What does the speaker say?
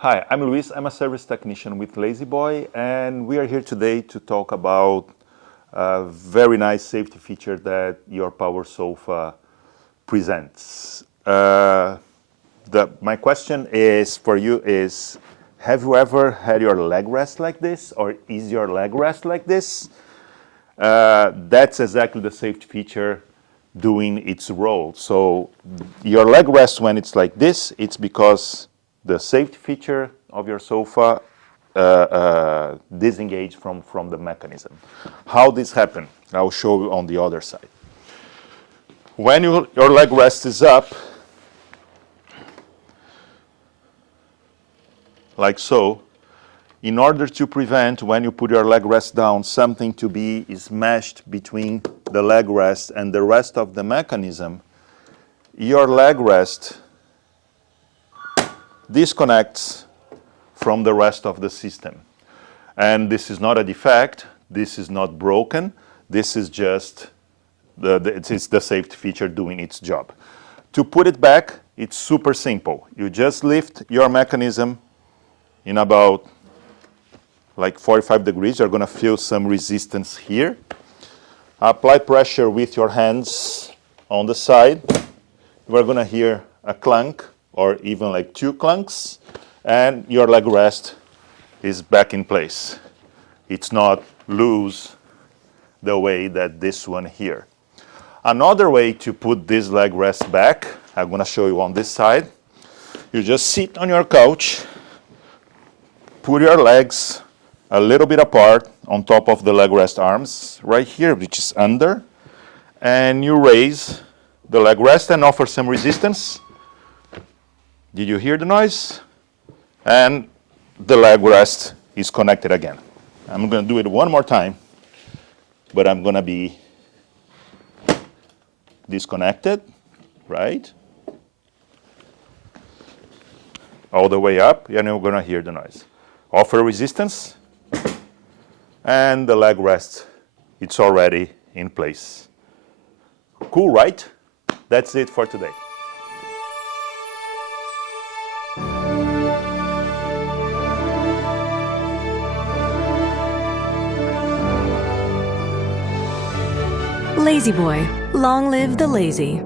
Hi, I'm Luis. I'm a service technician with La-Z-Boy, and we are here today to talk about a very nice safety feature that your Power Sofa presents. My question is for you is, have you ever had your leg rest like this, or is your leg rest like this? That's exactly the safety feature doing its role. So your leg rest when it's like this, it's because the safety feature of your sofa disengaged from the mechanism. How this happens, I'll show you on the other side. When your leg rest is up, like so, in order to prevent, when you put your leg rest down, something to be smashed between the leg rest and the rest of the mechanism, your leg rest disconnects from the rest of the system. And this is not a defect, this is not broken, this is just it's the safety feature doing its job. To put it back, it's super simple. You just lift your mechanism in about like 45 degrees. You're going to feel some resistance here. Apply pressure with your hands on the side. We're going to hear a clunk or even like two clunks, and your leg rest is back in place. It's not loose the way that this one here. Another way to put this leg rest back, I'm going to show you on this side. You just sit on your couch, put your legs a little bit apart on top of the leg rest arms, right here, which is under, and you raise the leg rest and offer some resistance. Did you hear the noise? And the leg rest is connected again. I'm going to do it one more time, but I'm going to be disconnected, right? All the way up, and you're going to hear the noise. Offer resistance, and the leg rest, it's already in place. Cool, right? That's it for today. La-Z-Boy, long live the lazy.